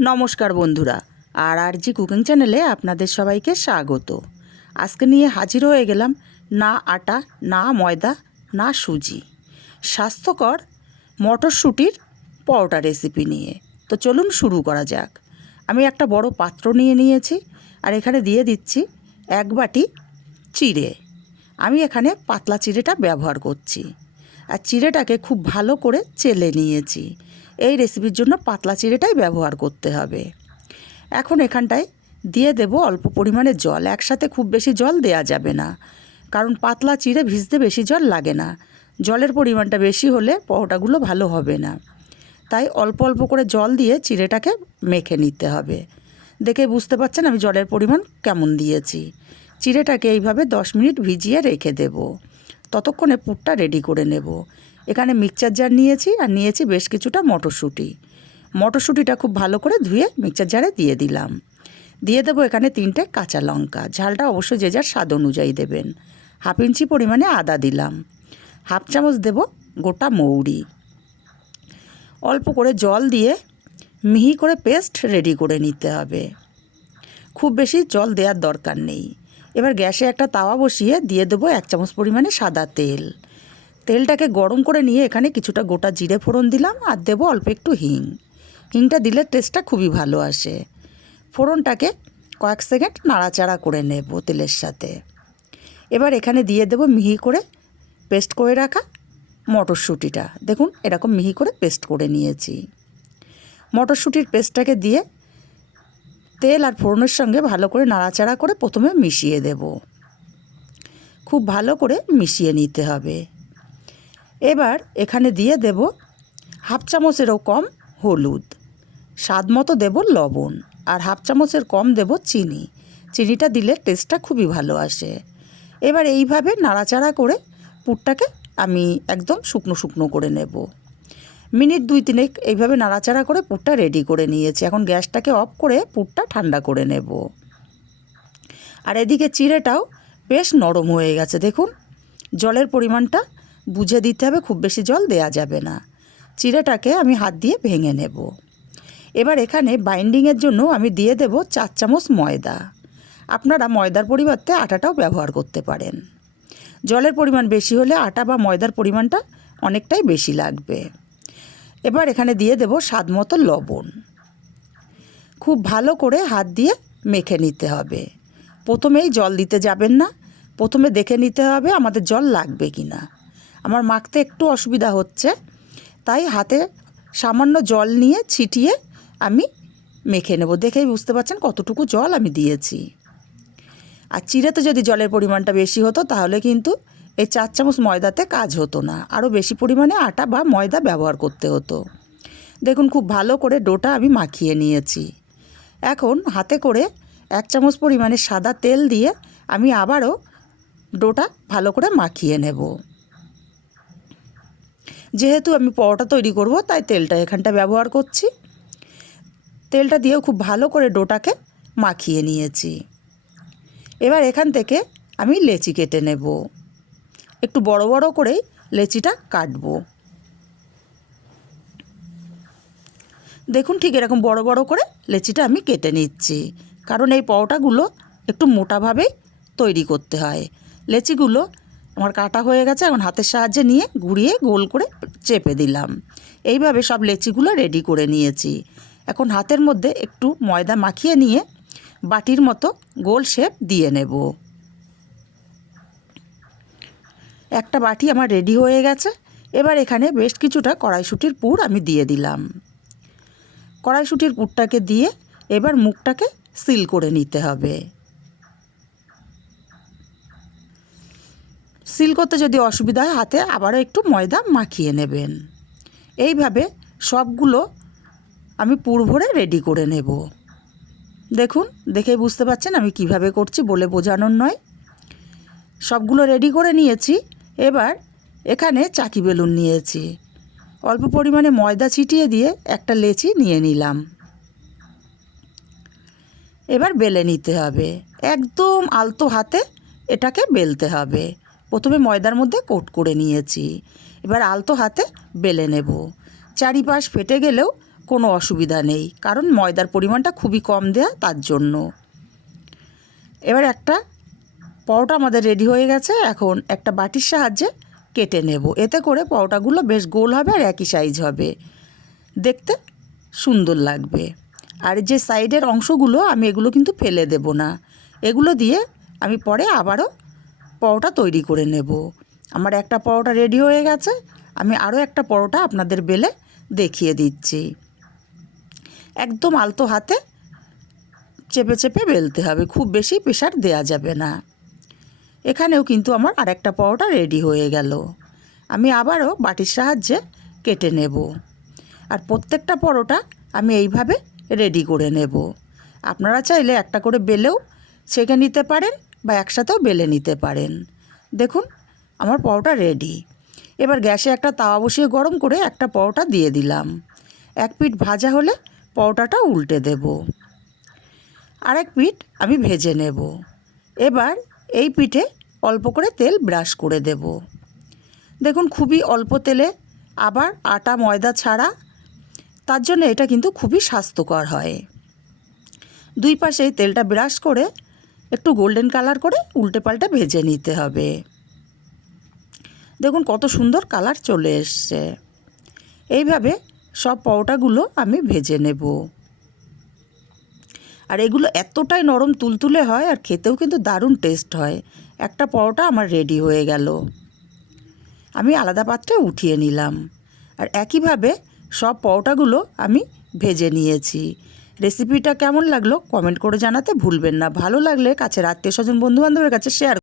নমস্কার বন্ধুরা আর আর জি কুকিং চ্যানেলে আপনাদের সবাইকে স্বাগত। আজকে নিয়ে হাজির হয়ে গেলাম না আটা, না ময়দা, না সুজি। স্বাস্থ্যকর মটরশুঁটির পরোটা রেসিপি নিয়ে। তো চলুন শুরু করা যাক। আমি একটা বড় পাত্র নিয়ে নিয়েছি আর এখানে দিয়ে দিচ্ছি এক বাটি চিড়ে। আমি এখানে পাতলা চিড়েটা ব্যবহার করছি। আর চিড়েটাকে খুব ভালো করে চেলে নিয়েছি। এই রেসিপির জন্য পাতলা চিড়েটাই ব্যবহার করতে হবে। এখন এখানটায় দিয়ে দেব অল্প পরিমাণে জল। একসাথে খুব বেশি জল দেয়া যাবে না, কারণ পাতলা চিড়ে ভিজতে বেশি জল লাগে না। জলের পরিমাণটা বেশি হলে পরোটাগুলো ভালো হবে না। তাই অল্প অল্প করে জল দিয়ে চিড়েটাকে মেখে নিতে হবে। দেখে বুঝতে পারছেন আমি জলের পরিমাণ কেমন দিয়েছি। চিড়েটাকে এইভাবে দশ মিনিট ভিজিয়ে রেখে দেব। ততক্ষণে পুরটা রেডি করে নেব। এখানে মিক্সচার জার নিয়েছি আর নিয়েছি বেশ কিছুটা মটরশুঁটি। মটরশুঁটিটা খুব ভালো করে ধুয়ে মিক্সচার জারে দিয়ে দিলাম। দিয়ে দেবো এখানে তিনটে কাঁচা লঙ্কা। ঝালটা অবশ্যই যে যার স্বাদ অনুযায়ী দেবেন। হাফ ইঞ্চি পরিমাণে আদা দিলাম। হাফ চামচ দেব গোটা মৌরি। অল্প করে জল দিয়ে মিহি করে পেস্ট রেডি করে নিতে হবে। খুব বেশি জল দেওয়ার দরকার নেই। এবার গ্যাসে একটা তাওয়া বসিয়ে দিয়ে দেবো এক চামচ পরিমাণে সাদা তেল। তেলটাকে গরম করে নিয়ে এখানে কিছুটা গোটা জিরে ফোড়ন দিলাম আর দেবো অল্প একটু হিং। হিংটা দিলে টেস্টটা খুবই ভালো আসে। ফোড়নটাকে কয়েক সেকেন্ড নাড়াচাড়া করে নেব তেলের সাথে। এবার এখানে দিয়ে দেবো মিহি করে পেস্ট করে রাখা মটরশুঁটিটা। দেখুন, এরকম মিহি করে পেস্ট করে নিয়েছি। মটরশুঁটির পেস্টটাকে দিয়ে তেল আর ফোড়নের সঙ্গে ভালো করে নাড়াচাড়া করে প্রথমে মিশিয়ে দেব। খুব ভালো করে মিশিয়ে নিতে হবে। এবার এখানে দিয়ে দেব হাফ চামচেরও কম হলুদ, স্বাদ মতো দেব লবণ আর হাফ চামচের কম দেব চিনি। চিনিটা দিলে টেস্টটা খুবই ভালো আসে। এবার এইভাবে নাড়াচাড়া করে পুরটাকে আমি একদম শুকনো শুকনো করে নেব। মিনিট দুই তিনেক এইভাবে নাড়াচাড়া করে পুরটা রেডি করে নিয়েছি। এখন গ্যাসটাকে অফ করে পুরটা ঠান্ডা করে নেব। আর এদিকে চিড়েটাও বেশ নরম হয়ে গেছে। দেখুন, জলের পরিমাণটা বুঝে দিতে হবে, খুব বেশি জল দেয়া যাবে না। চিড়েটাকে আমি হাত দিয়ে ভেঙে নেব। এবার এখানে বাইন্ডিংয়ের জন্য আমি দিয়ে দেব চার চামচ ময়দা। আপনারা ময়দার পরিবর্তে আটাটাও ব্যবহার করতে পারেন। জলের পরিমাণ বেশি হলে আটা বা ময়দার পরিমাণটা অনেকটাই বেশি লাগবে। এবার এখানে দিয়ে দেব স্বাদ মতো লবণ। খুব ভালো করে হাত দিয়ে মেখে নিতে হবে। প্রথমেই জল দিতে যাবেন না। প্রথমে দেখে নিতে হবে আমাদের জল লাগবে কি না আমার মাখতে একটু অসুবিধা হচ্ছে, তাই হাতে সামান্য জল নিয়ে ছিটিয়ে আমি মেখে নেব। দেখেই বুঝতে পারছেন কতটুকু জল আমি দিয়েছি। আর চিড়েতে যদি জলের পরিমাণটা বেশি হতো, তাহলে কিন্তু এই চার চামচ ময়দাতে কাজ হতো না। আরও বেশি পরিমাণে আটা বা ময়দা ব্যবহার করতে হতো। দেখুন খুব ভালো করে ডোটা আমি মাখিয়ে নিয়েছি। এখন হাতে করে এক চামচ পরিমাণে সাদা তেল দিয়ে আমি আবারও ডোটা ভালো করে মাখিয়ে নেব। যেহেতু আমি পরোটা তৈরি করব, তাই তেলটা এখানটা ব্যবহার করছি। তেলটা দিয়েও খুব ভালো করে ডোটাকে মাখিয়ে নিয়েছি। এবার এখান থেকে আমি লেচি কেটে নেব। একটু বড় বড় করেই লেচিটা কাটব। দেখুন ঠিক এরকম বড় বড় করে লেচিটা আমি কেটে নিচ্ছি, কারণ এই পরোটাগুলো একটু মোটাভাবেই তৈরি করতে হয়। লেচিগুলো আমার কাটা হয়ে গেছে, এখন হাতের সাহায্যে নিয়ে ঘুরিয়ে গোল করে চেপে দিলাম। এইভাবে সব লেচিগুলো রেডি করে নিয়েছি। এখন হাতের মধ্যে একটু ময়দা মাখিয়ে নিয়ে বাটির মতো গোল শেপ দিয়ে নেব। একটা বাটি আমার রেডি হয়ে গেছে। এবার এখানে বেশ কিছুটা কড়াইশুটির পুর আমি দিয়ে দিলাম। কড়াইশুটির পুরটাকে দিয়ে এবার মুখটাকে সিল করে নিতে হবে। সিল করতে যদি অসুবিধা হয়, হাতে আবারও একটু ময়দা মাখিয়ে নেবেন। এইভাবে সবগুলো আমি পুর ভরে রেডি করে নেব। দেখুন, দেখে বুঝতে পারছেন আমি কীভাবে করছি বলে বোঝানোর নয়। সবগুলো রেডি করে নিয়েছি। এবার এখানে চাকি বেলুন নিয়েছি। অল্প পরিমাণে ময়দা ছিটিয়ে দিয়ে একটা লেচি নিয়ে নিলাম। এবার বেলে নিতে হবে। একদম আলতো হাতে এটাকে বেলতে হবে। প্রথমে ময়দার মধ্যে কোট করে নিয়েছি। এবার আলতো হাতে বেলে নেব। চারিপাশ ফেটে গেলেও কোনো অসুবিধা নেই, কারণ ময়দার পরিমাণটা খুবই কম দেয়া তার জন্য। এবার একটা পরোটা আমাদের রেডি হয়ে গেছে, এখন একটা বাটির সাহায্যে কেটে নেব। এতে করে পরোটাগুলো বেশ গোল হবে আর একই সাইজ হবে। দেখতে সুন্দর লাগবে। আর যে সাইডের অংশগুলো, আমি এগুলো কিন্তু ফেলে দেব না। এগুলো দিয়ে আমি পরে আবারও পরোটা তৈরি করে নেব। আমার একটা পরোটা রেডি হয়ে গেছে। আমি আরও একটা পরোটা আপনাদের বেলে দেখিয়ে দিচ্ছি। একদম আলতো হাতে চেপে চেপে বেলতে হবে। খুব বেশি প্রেশার দেয়া যাবে না। এখানেও কিন্তু আমার আরেকটা পরোটা রেডি হয়ে গেল। আমি আবারও বাটির সাহায্যে কেটে নেব। আর প্রত্যেকটা পরোটা আমি এইভাবে রেডি করে নেব। আপনারা চাইলে একটা করে বেলেও ছেঁকে নিতে পারেন। বা একসাথেও বেলে নিতে পারেন। দেখুন, আমার পরোটা রেডি এবার গ্যাসে একটা তাওয়া বসিয়ে গরম করে একটা পরোটা দিয়ে দিলাম। এক পিঠ ভাজা হলে পরোটাটা উল্টে দেব। আরেক পিঠ আমি ভেজে নেব। এবার এই পিঠে অল্প করে তেল ব্রাশ করে দেব। দেখুন, খুবই অল্প তেলে আবার আটা, ময়দা ছাড়া। তার জন্য এটা কিন্তু খুবই স্বাস্থ্যকর হয়। দুই পাশেই তেলটা ব্রাশ করে একটু গোল্ডেন কালার করে উল্টে পাল্টে ভেজে নিতে হবে। দেখুন কত সুন্দর কালার চলে এসছে। এইভাবে সব পরোটাগুলো আমি ভেজে নেব। আর এগুলো এতটাই নরম তুলতুলে হয় আর খেতেও কিন্তু দারুণ টেস্ট হয়। একটা পরোটা আমার রেডি হয়ে গেল। আমি আলাদা পাত্রে উঠিয়ে নিলাম। আর একইভাবে সব পরোটাগুলো আমি ভেজে নিয়েছি। রেসিপিটা কেমন লাগল? কমেন্ট করে জানাতে ভুলবেন না। ভালো লাগলে কাছের আত্মীয় স্বজন বন্ধুবান্ধবের কাছে শেয়ার